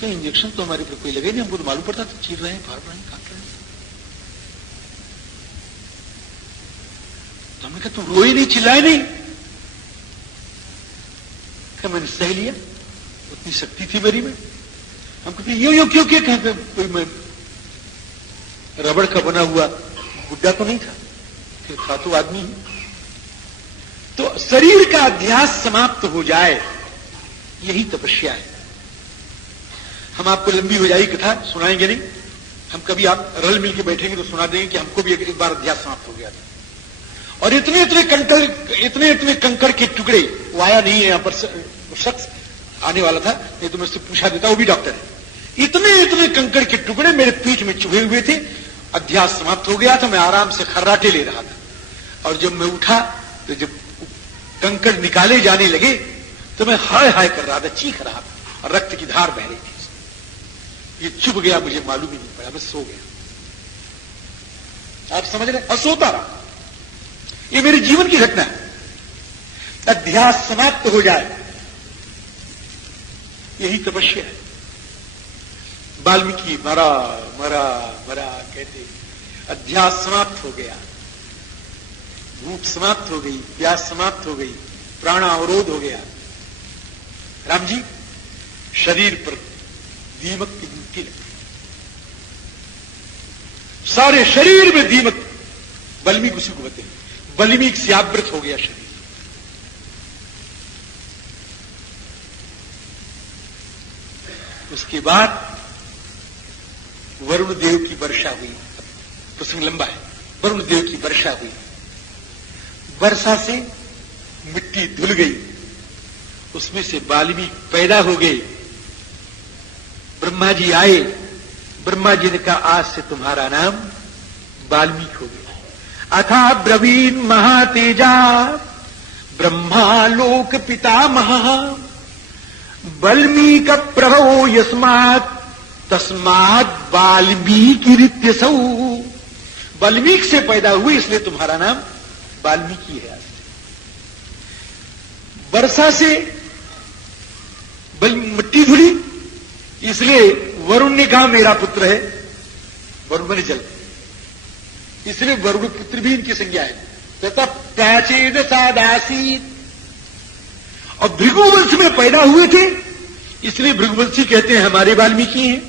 तो इंजेक्शन तो हमारे पर कोई लगे नहीं, हमको तो मालूम पड़ता था चीर रहे हैं, फाड़ रहे हैं, काट रहे हैं। तो हमने कहा तुम रोए नहीं, चिल्लाए नहीं? क्या मैंने सह लिया, उतनी शक्ति थी मेरी में। हम कहते यो क्यों क्या कहते, कोई मैं रबड़ का बना हुआ गुड्डा तो नहीं था, फिर था तो आदमी ही। तो शरीर का अध्यास समाप्त हो जाए, यही तपस्या है। हम आपको लंबी हो जाएगी कथा सुनाएंगे नहीं, हम कभी आप रल मिल के बैठेंगे तो सुना देंगे कि हमको भी एक बार अध्यास समाप्त हो गया था। और इतने इतने कंकड़ के टुकड़े, वो आया नहीं है यहां पर, शख्स आने वाला था, नहीं तो मैं उससे पूछा देता, वो भी डॉक्टर है। इतने कंकड़ के टुकड़े मेरे पीठ में चुभे हुए थे, अध्यास समाप्त हो गया था, मैं आराम से खर्राटे ले रहा था। और जब मैं उठा तो जब कंकड़ निकाले जाने लगे तो मैं हाय हाय कर रहा था, चीख रहा था, और रक्त की धार बह रही थी। ये चुभ गया, मुझे मालूम ही नहीं पड़ा, मैं सो गया। आप समझ रहे, और सोता रहा। ये मेरे जीवन की घटना है। अध्यास समाप्त हो जाए, यही तपस्या है। वाल्मीकि मरा मरा मरा कहते, अध्यास समाप्त हो गया, भूख समाप्त हो गई, प्यास समाप्त हो गई, प्राणावरोध हो गया। राम जी शरीर पर दीमक की ड्यूटी लगी, सारे शरीर में दीमक। बल्मीक उसी को बताते हैं, बल्मीक से आवृत हो गया शरीर। उसके बाद वरुण देव की वर्षा हुई। प्रसंग लंबा है। वरुण देव की वर्षा हुई, वर्षा से मिट्टी धुल गई, उसमें से वाल्मीकि पैदा हो गए। ब्रह्मा जी आए, ब्रह्मा जी ने कहा आज से तुम्हारा नाम वाल्मीकि हो गया। अथा ब्रवीण महातेजा ब्रह्मा लोक पितामह वाल्मीकि प्रभो यस्मात् तस्मात् वाल्मीकि रित्यसौ। वाल्मीकि से पैदा हुए इसलिए तुम्हारा नाम वाल्मीकि है। वर्षा से मिट्टी धुली, इसलिए वरुण ने कहा मेरा पुत्र है। वरुण बने जल, इसलिए वरुण पुत्र भी इनकी संज्ञा है। तथा प्राचीन सादासीत, और भृगुवंश में पैदा हुए थे, इसलिए भृगुवंशी कहते हैं हमारे वाल्मीकि हैं।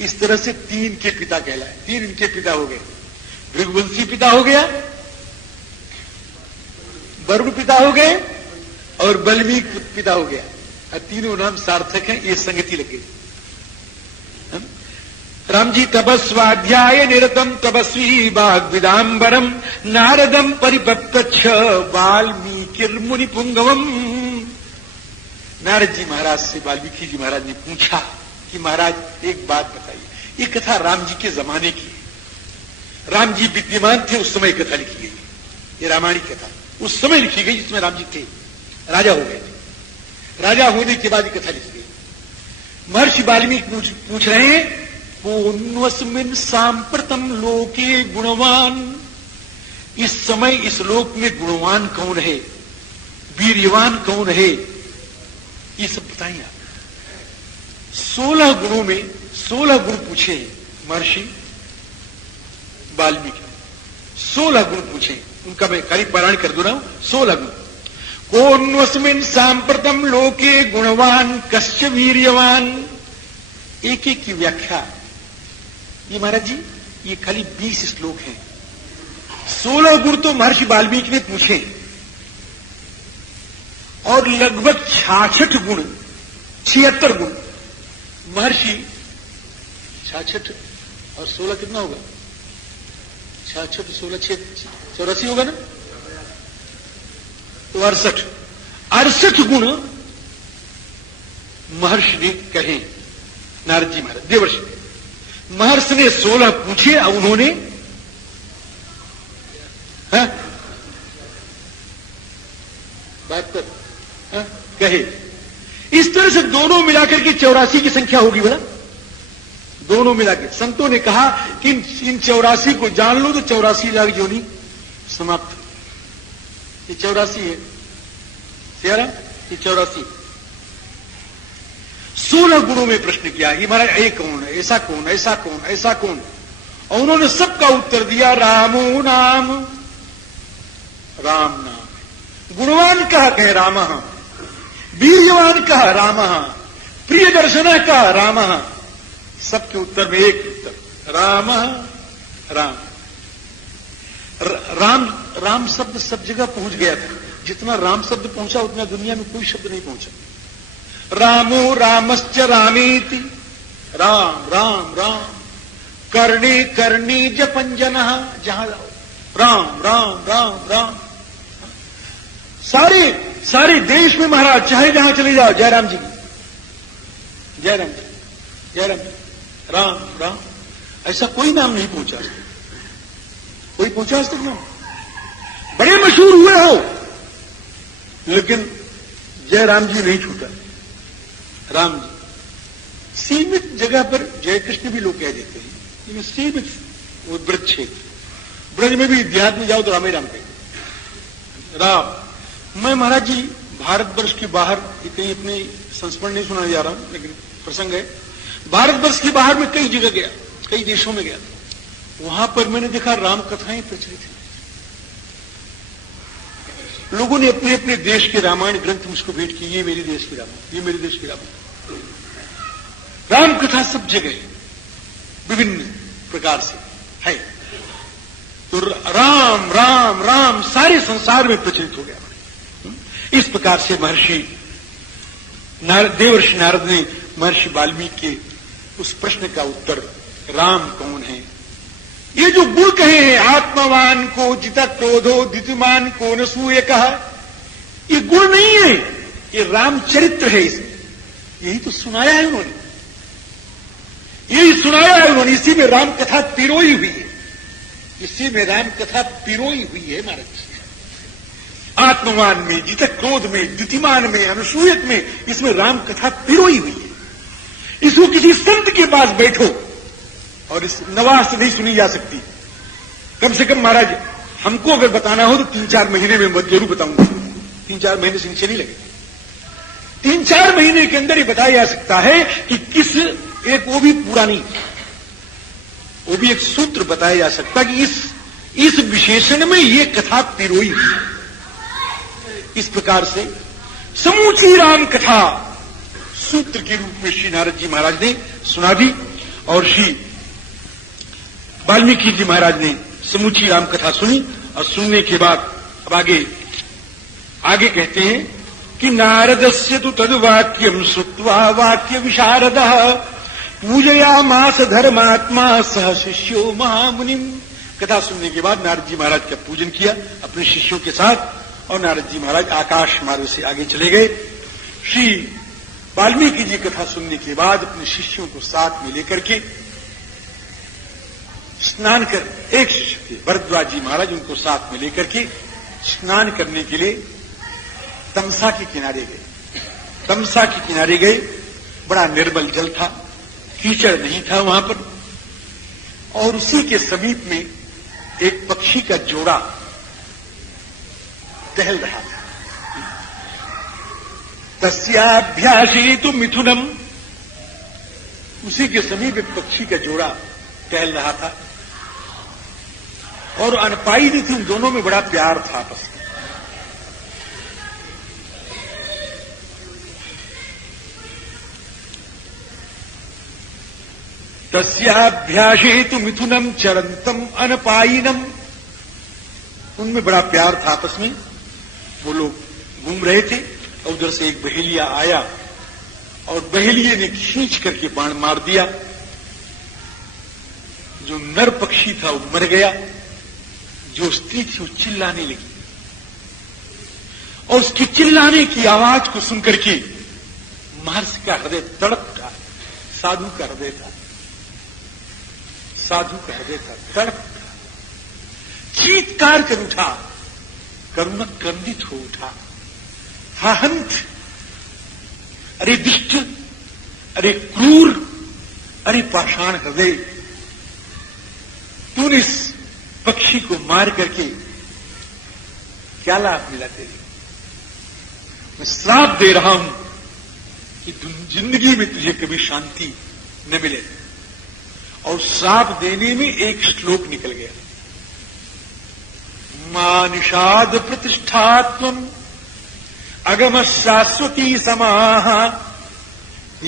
इस तरह से तीन के पिता कहलाए, तीन इनके पिता हो गए। भृगुवंशी पिता हो गया, वरुण पिता हो गए, और वाल्मीकि पिता हो गया। और तीनों नाम सार्थक हैं, ये संगति लग गई। राम जी तपस्वाध्याय निरतम तपस्वी वाग्विदाम्बरम नारदम परिपप्रच्छ वाल्मीकिर्मुनि पुंगवम। नारद जी महाराज से वाल्मीकि जी महाराज ने पूछा कि महाराज एक बात बताइए, ये कथा राम जी के जमाने की है। राम जी विद्यमान थे उस समय कथा लिखी गई, ये रामायणी कथा उस समय लिखी गई जिसमें राम जी थे, राजा हो गए थे। राजा होने के बाद ये कथा लिखी गई। महर्षि वाल्मीकि पूछ रहे हैं कोन्वस्मिन् सांप्रतम लोके गुणवान, इस समय इस लोक में गुणवान कौन है, वीर्यवान कौन है, ये सब बताइए आप। 16 गुणों में 16 गुण पूछे महर्षि वाल्मीकि, 16 गुण पूछे। उनका मैं खाली पारायण कर दो रहा हूं। 16 गुण। कोन्वस्मिन् सांप्रतम लोके गुणवान कस्य वीर्यवान, एक एक की व्याख्या। ये महाराज जी ये खाली 20 श्लोक हैं। 16 गुण तो महर्षि वाल्मीकि ने पूछे, और लगभग 66 गुण, 76 गुण महर्षि 66 और 16 कितना होगा, 66 16 84 होगा ना, तो 68 गुण महर्षि ने कहे। नारद जी महाराज देवर्षि महर्षि ने 16 पूछे, और उन्होंने बात कर कहे। इस तरह से दोनों मिलाकर के 84 की संख्या होगी बोला, दोनों मिलाकर। संतों ने कहा कि इन 84 को जान लो तो 84 लाख योनि समाप्त। ये 84 है, ये 84। 16 गुणों में प्रश्न किया कि महाराज ये कौन है, ऐसा कौन, ऐसा कौन, ऐसा कौन। और उन्होंने सबका उत्तर दिया रामो नाम, राम नाम। गुणवान कहा कहे राम, वीर्यवान कहा राम, प्रिय दर्शन कहा राम। सबके उत्तर में एक उत्तर राम राम। राम राम शब्द सब जगह पहुंच गया था। जितना राम शब्द पहुंचा उतना दुनिया में कोई शब्द नहीं पहुंचा। रामो रामश्च रामेति, राम राम राम। कर्णे कर्णे जपंजन, जहां राम राम राम राम। सारे सारे देश में महाराज चाहे जहां चले जाओ जयराम जी की, जयराम जी, जयराम जी, राम राम। ऐसा कोई नाम नहीं पहुंचा, कोई पहुंचा आज तक नाम। बड़े मशहूर हुए हो लेकिन जयराम जी नहीं छूटा। राम जी सीमित जगह पर जय कृष्ण भी लोग कह देते हैं, लेकिन सीमित वो ब्रज क्षेत्र, ब्रज में भी देहात में जाओ तो राम ही राम कहे राम। मैं महाराज जी भारतवर्ष के बाहर इतनी अपने संस्मरण नहीं सुनाने जा रहा हूं, लेकिन प्रसंग है। भारतवर्ष के बाहर में कई जगह गया, कई देशों में गया, वहां पर मैंने देखा राम कथाएं प्रचलित हैं। लोगों ने अपने अपने देश के रामायण ग्रंथ मुझको भेंट की, ये मेरे देश की रामायण, ये मेरे देश की रामायण। राम कथा सब जगह विभिन्न प्रकार से है। तो राम राम राम सारे संसार में प्रचलित हो गया। इस प्रकार से महर्षि देवर्षि नारद ने महर्षि वाल्मीकि के उस प्रश्न का उत्तर राम कौन है, ये जो गुण कहे हैं, आत्मवान को जिता क्रोधो द्युतिमान को न सूय कहा, ये गुण नहीं है, ये रामचरित्र है। इसमें यही तो सुनाया है उन्होंने, यही सुनाया है उन्होंने। इसी में राम कथा पिरोई हुई है, इसी में राम कथा पिरोई हुई है महाराज। आत्मवान में, जित क्रोध में, द्युतिमान में, अनुसूयक में, इसमें राम कथा पिरोई हुई है। इसको किसी संत के पास बैठो और इस नवाज से नहीं सुनी जा सकती। कम से कम महाराज हमको अगर बताना हो तो 3-4 महीने में जरूर बताऊंगा। 3-4 महीने से नीचे नहीं लगे। 3-4 महीने के अंदर ही बताया जा सकता है कि किस एक, वो भी पूरा नहीं, वो भी एक सूत्र बताया जा सकता कि इस विशेषण में ये कथा पिरोई हुई है। इस प्रकार से समूची राम कथा सूत्र के रूप में श्री नारद जी महाराज ने सुना दी और श्री वाल्मीकि जी महाराज ने समूची राम कथा सुनी। और सुनने के बाद अब आगे कहते हैं कि नारदस्य तु तद्वाक्यम श्रुत्वा वाक्य विशारदः पूजयामास धर्मात्मा सह शिष्यो महामुनिम। कथा सुनने के बाद नारद जी महाराज का पूजन किया अपने शिष्यों के साथ, और नारद जी महाराज आकाश मार्ग से आगे चले गए। श्री वाल्मीकि जी कथा सुनने के बाद अपने शिष्यों को साथ में लेकर के स्नान कर, एक शिष्य थे भरद्वाज जी महाराज, उनको साथ में लेकर के स्नान करने के लिए तमसा के किनारे गए। तमसा के किनारे गए, बड़ा निर्मल जल था, कीचड़ नहीं था वहां पर, और उसी के समीप में एक पक्षी का जोड़ा टहल रहा था। तस्याभ्यासेतु मिथुनम, उसी के समीप एक पक्षी का जोड़ा टहल रहा था, और अनपाई थी, उन दोनों में बड़ा प्यार था आपस में। तस्याभ्यासेतु मिथुनम चरंतम अनपायिनम, उनमें बड़ा प्यार था आपस में। वो लोग घूम रहे थे और उधर से एक बहेलिया आया और बहेलिये ने खींच करके बाण मार दिया। जो नर पक्षी था वो मर गया, जो स्त्री थी वो चिल्लाने लगी, और उसकी चिल्लाने की आवाज को सुनकर के महर्षि का हृदय तड़प उठा। साधु का हृदय था, साधु का हृदय था, तड़प उठा, चीत्कार कर उठा, करुण क्रंदित हो उठा। हा हंत, अरे दुष्ट, अरे क्रूर, अरे पाषाण हृदय, तूने इस पक्षी को मार करके क्या लाभ मिला तेरे? मैं श्राप दे रहा हूं कि जिंदगी में तुझे कभी शांति न मिले। और श्राप देने में एक श्लोक निकल गया, मां निषाद प्रतिष्ठात्वम अगम शाश्वती समाह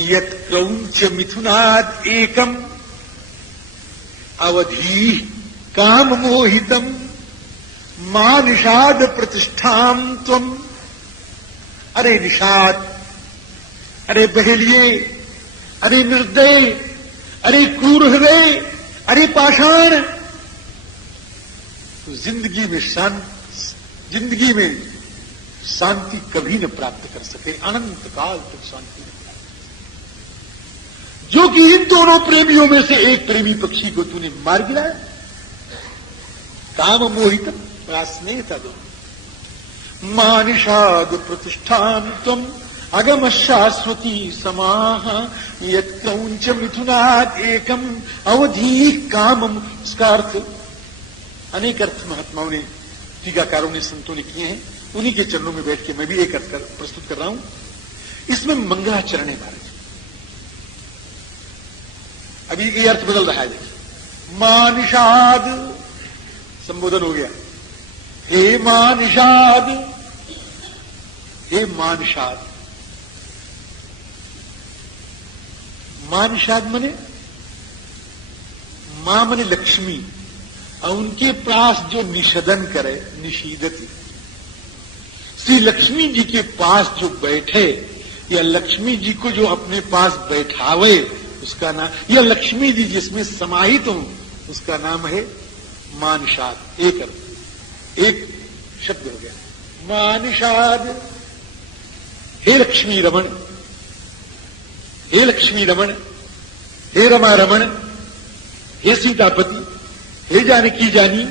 यत् क्रौंच मिथुनाद एकम अवधि काम मोहितम मां निषाद प्रतिष्ठाम त्वम। अरे निषाद, अरे बहेलिए, अरे निर्दय, अरे क्रूर हृदय, अरे पाषाण, तो जिंदगी में शांति कभी न प्राप्त कर सके, अनंत काल तक शांति न प्राप्त कर सके। जो कि इन दोनों प्रेमियों में से एक प्रेमी पक्षी को तूने मार गिराया, काम मोहितम, बड़ा स्नेह था दोनों। मां निषाद प्रतिष्ठान तुम अगम शाश्वती समाह यत् क्रौंच मिथुनाद एकम अवधि कामम। इसका अर्थ अनेक अर्थ महात्माओं ने, टीकाकारों ने, संतों ने किए हैं। उन्हीं के चरणों में बैठ के मैं भी एक अर्थ प्रस्तुत कर रहा हूं। इसमें मंगलाचरण है महाराज। अभी ये अर्थ बदल रहा है, देखिए। मां निषाद संबोधन हो गया, हे मां निषाद, हे मां निषाद। मां निषाद मने, मां मने लक्ष्मी, और उनके पास जो निषदन करे, निषीदती, श्री लक्ष्मी जी के पास जो बैठे, या लक्ष्मी जी को जो अपने पास बैठावे, उसका नाम, या लक्ष्मी जी जिसमें समाहित हो, उसका नाम है मां निषाद। एक अर्थ, एक शब्द हो गया, मां निषाद। हे लक्ष्मी रमण, हे लक्ष्मी रमण, हे रमा रमण, हे सीतापति, हे जानकी जानी।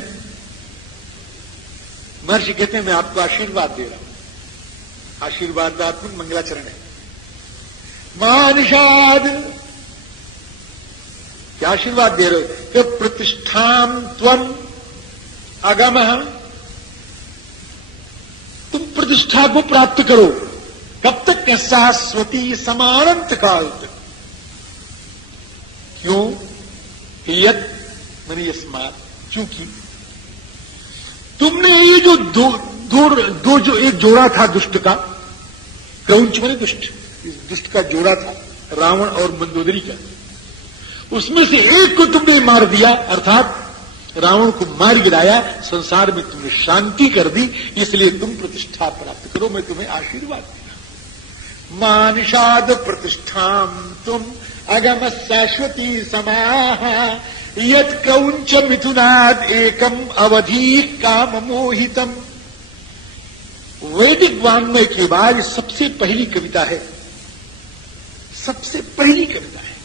महर्षि कहते हैं मैं आपको आशीर्वाद दे रहा हूं। आशीर्वादात्मक मंगलाचरण है। मां निषाद, क्या आशीर्वाद दे रहे हो? कि प्रतिष्ठाम त्वम अगमः, तुम प्रतिष्ठा को प्राप्त करो। कब तक? शाश्वती समानंत काल तक। क्यों? यत् मैंने यस्मात्, चूंकि तुमने ये जो दो जो एक जोड़ा था दुष्ट का, क्रौंच मैंने दुष्ट, इस दुष्ट का जोड़ा था रावण और मंदोदरी का, उसमें से एक को तुमने मार दिया, अर्थात रावण को मार गिराया, संसार में तुमने शांति कर दी, इसलिए तुम प्रतिष्ठा प्राप्त करो, मैं तुम्हें आशीर्वाद दे रहा हूं। मां निषाद प्रतिष्ठाम तुम अगम शाश्वती समाह यत् क्रौंच मिथुनाद एकम अवधि काम मोहितम। वैदिक वाङ्मय के बाद सबसे पहली कविता है, सबसे पहली कविता है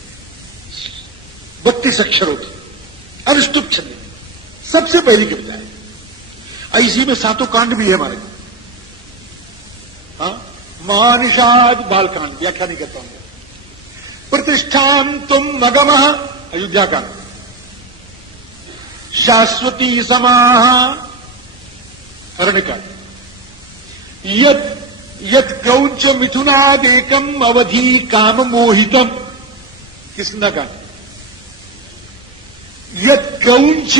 32 अक्षरों की, अनुष्टुप छंद, सबसे पहली कविता है। इसी में 7 कांड भी है हमारे। हाँ, मां निषाद बालकांड, व्याख्या नहीं करता हूं। प्रतिष्ठाम तुम मगमः, अयोध्या कांड। शाश्वती समाह, अरण्यकांड। यत् क्रौंच मिथुनादेकम अवधि काम मोहितम, किष्किंधाकांड। यत् क्रौंच,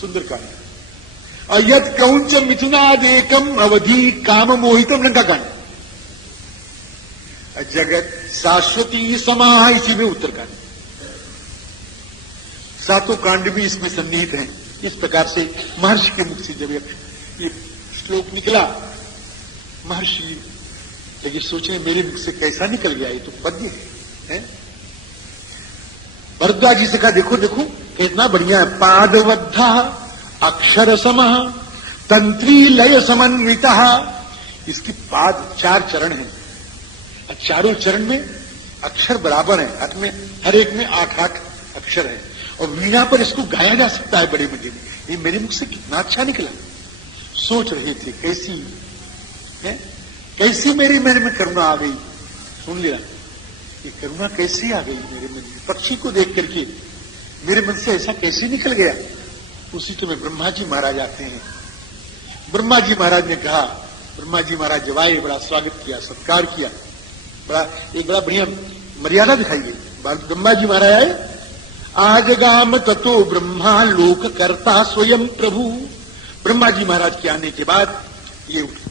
सुंदरकांड। और यत् क्रौंच मिथुनादेकम अवधि काम मोहितम, लंकाकांड। जगत शाश्वती समाह, इसी में उत्तरकांड। 7 कांड भी इसमें सन्निहित हैं। इस प्रकार से महर्षि के मुख से जब ये श्लोक निकला, महर्षि लेकिन सोचे मेरे मुख से कैसा निकल गया, ये तो पद्य है। भरद्वाज जी से कहा देखो देखो कितना बढ़िया है। पादवद्धा अक्षर समः तंत्री लय समन्विता। इसकी पाद 4 चरण है, और चारों चरण में अक्षर बराबर है, हर एक में 8-8 अक्षर है, और वीणा पर इसको गाया जा सकता है बड़े मजे में। ये मेरे मुख से कितना अच्छा निकला। सोच रहे थे कैसी है, कैसी मेरे मन में करुणा आ गई। सुन लिया, ये करुणा कैसे आ गई मेरे मन में, पक्षी को देख करके मेरे मन से ऐसा कैसे निकल गया। उसी समय ब्रह्मा जी महाराज आते हैं। ब्रह्मा जी महाराज ने कहा, ब्रह्मा जी महाराज जब आए, बड़ा स्वागत किया, सत्कार किया। एक बड़ा बढ़िया मर्यादा दिखाई गई। ब्रह्मा जी महाराज आए, आज गाम ततो ब्रह्मा लोक करता स्वयं प्रभु। ब्रह्मा जी महाराज के आने के बाद ये उठे।